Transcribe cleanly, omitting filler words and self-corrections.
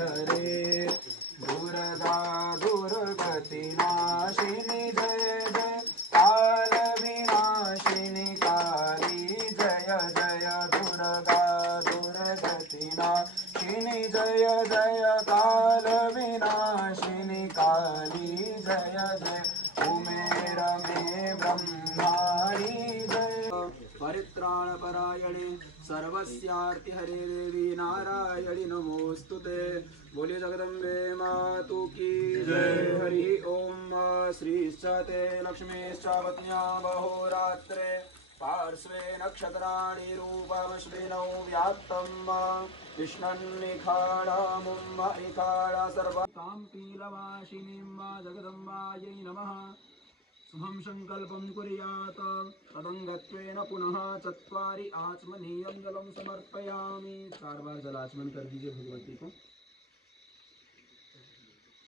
रे दुर्गा दुर्गति नाशिनी जय जय काल विनाशिनी काली जय जय दुर्गा दुर्गति नाशिनी जय जय काल विनाशिनी काली जय जय उमेर में ब्रह्माणी जय परित्राणपरायणे सर्वस्यार्ति हरे देवी नारायणि नमोस्तुते। बोलिए जगदम्बे मातु की जय। हरि ओम। श्रीश्चते लक्ष्मीश्च पत्न्या बहोरात्रे पार्श्वे नक्षत्राणि रूपमश्विनौ व्याप्तम् कृष्णन्निखाडामुम्म इखाडा सर्वतां पीलवासिनीं जगदम्बायै नमः। शुभं संकल्पं कुर्यात् तदंगत्वेन पुनः चत्वारि आचमनीयं जलं समर्पयामि। 4 बार जलाचमन कर दीजिए भगवती को।